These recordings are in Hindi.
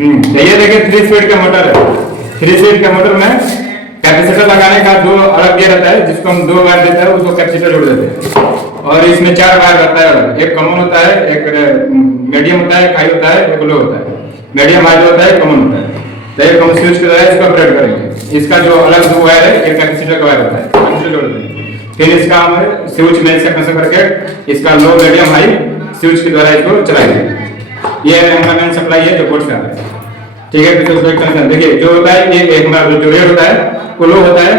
तो ये देखिए 3 स्पीड का मोटर है। 3 स्पीड का मोटर में कैपेसिटर लगाने का दो अलग दिया रहता है, जिसको हम 2 वायर देते हैं, उसको कैपेसिटर जोड़ देते हैं। और इसमें 4 वायर रहता है, एक कॉमन होता है, एक मीडियम होता है, एक हाई होता है, एक लो होता है। मीडियम हाई होता है, कॉमन होता है। तो एक हम स्विच के द्वारा इसको ऑपरेट करेंगे। इसका जो अलग 2 वायर है, एक कैपेसिटर का वायर होता है, कैपेसिटर जोड़ देंगे। फिर इसका हम स्विच मेन से कनेक्शन करके इसका लो मीडियम हाई स्विच के द्वारा इसको चलाएंगे। ये हमारा मेन सप्लाई है जो बोर्ड से आ रहा है, ठीक है। तो उसको कनेक्शन देखिए, जो होता है ये एक हमारा जो रेड होता है वो लो होता है,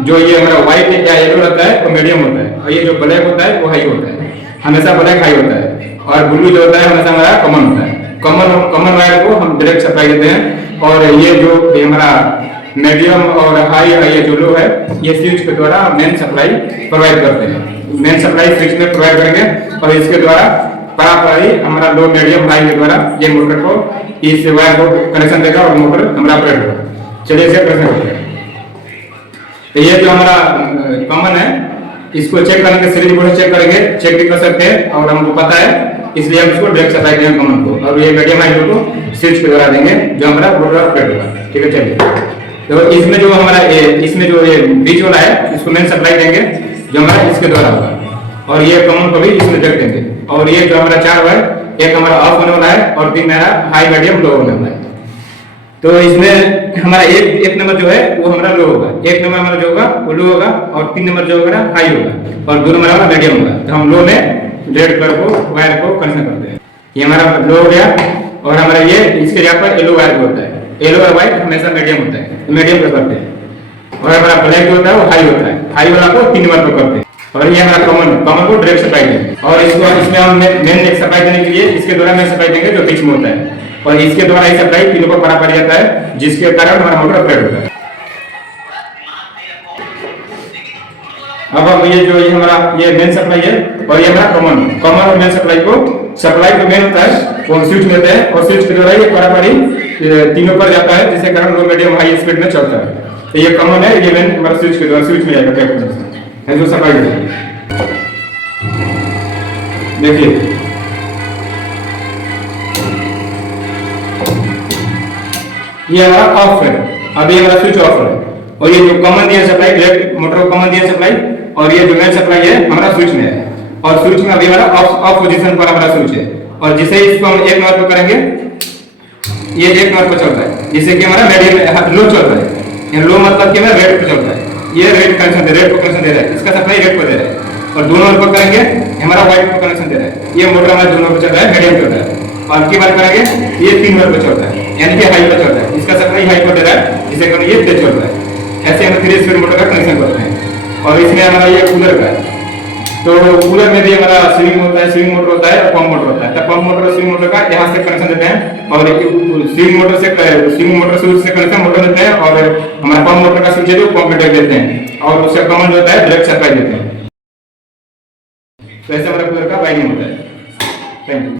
जो ये हमारा व्हाइट या येलो रहता है वो मीडियम होता है, और ये जो ब्लैक होता है वो हाई होता है। हमेशा ब्लैक हाई होता है, और ब्लू जो होता है हमेशा हमारा कॉमन होता है। कॉमन वायर को हम डायरेक्ट सप्लाई देते हैं, और ये जो हमारा मीडियम और हाई ये जो लो है ये स्विच के द्वारा मेन सप्लाई प्रोवाइड करते हैं। मेन सप्लाई स्विच में प्रोवाइड करेंगे, और इसके द्वारा परापरी हमारा लो मीडियम हाई के द्वारा ये मोटर को इस वायर को कनेक्शन देगा और मोटर हमारा ऑपरेट होगा। चलिए इसे कनेक्शन करते हैं। तो ये जो हमारा कॉमन है, इसको चेक करेंगे, सीरीज बोर्ड से चेक करेंगे, चेक भी कर सकते हैं, और हमको पता है इसलिए हम इसको डायरेक्ट सप्लाई देंगे कॉमन को, और ये मीडियम हाई को स्विच के द्वारा देंगे जो हमारा बोर्ड ऑपरेट होगा, ठीक है। चलिए, तो इसमें जो हमारा इसमें जो ये बीच वाला है इसको मेन सप्लाई देंगे जो हमारा इसके द्वारा होगा, और ये कॉमन को भी इसमें डायरेक्ट देंगे। और ये जो हमारा 4 है, एक हमारा ऑफ होने वाला है और 3 मेरा हाई मीडियम लो होने वाला है। तो इसमें हमारा एक नंबर जो है वो हमारा लो होगा, 1 नंबर हमारा जो होगा वो लो होगा, और 3 नंबर जो होगा हाई होगा, और 2 नंबर हमारा मीडियम होगा। तो हम लो में रेड कलर को वायर को कनेक्शन करते हैं। ये हमारा लो हो गया, और हमारा ये इसके यहाँ पर येलो वायर होता है, येलो और व्हाइट हमेशा मीडियम होता है, मीडियम पे करते हैं। और हमारा ब्लैक जो होता है वो हाई होता है, हाई वाला को 3 नंबर पर करते हैं। और ये हमारा कॉमन को डायरेक्ट सप्लाई देंगे, और इसको इसमें हम मेन एक सप्लाई देने के लिए इसके द्वारा मेन सप्लाई देंगे जो बीच में होता है, और इसके द्वारा ही सप्लाई तीनों को बराबर जाता है, जिसके कारण हमारा मोटर ऑपरेट होता है। अब हम ये जो ये हमारा ये मेन सप्लाई है, और ये हमारा कॉमन और मेन सप्लाई तो मेन होता है वो स्विच में होता है, और स्विच के द्वारा ये बराबर ही तीनों पर जाता है, जिसके कारण लो मीडियम हाई स्पीड में चलता है। तो ये कॉमन है, ये मेन हमारा स्विच के द्वारा स्विच में जाएगा है जो सप्लाई है। देखिए ये हमारा ऑफ है, अभी हमारा स्विच ऑफ है, और ये जो कॉमन दिया सप्लाई डायरेक्ट मोटर को कॉमन दिया सप्लाई, और ये जो मेन सप्लाई है हमारा स्विच में है, और स्विच में अभी हमारा ऑफ पोजीशन पर हमारा स्विच है। और जिसे इसको हम 1 नंबर पर करेंगे, ये 1 नंबर पर चलता है, जिससे कि हमारा मीडियम लो चल रहा है, लो मतलब कि हमारा रेड पर चलता है, ये रेड कनेक्शन रेड को कनेक्शन दे रहा है, इसका सप्लाई रेड को दे रहा है। और 2 नंबर पर करेंगे हमारा व्हाइट को कनेक्शन दे रहा है, ये मोटर हमारा 2 नंबर पर चल रहा है, मीडियम चल रहा है। और की बात करेंगे ये 3 नंबर पर चलता है, यानी कि हाई पर चल रहा है, इसका सप्लाई हाई पर दे रहा है, जिससे कि ये तेज चल रहा है। ऐसे हम 3 स्पीड मोटर का कनेक्शन करते हैं। और इसमें हमारा ये कूलर का है, तो कूलर में भी हमारा स्विंग होता है, स्विंग मोटर होता है और पंप मोटर होता है। तो पंप मोटर और स्विंग मोटर का यहाँ से कनेक्शन देते हैं, और स्विंग मोटर स्विच से कनेक्शन मोटर देते हैं, और हमारा पंप मोटर का स्विच है जो पंप में देते हैं, और उससे कॉमन जो होता है डायरेक्ट सप्लाई देते हैं। तो ऐसे हमारा कूलर का वायरिंग होता है। Thank you.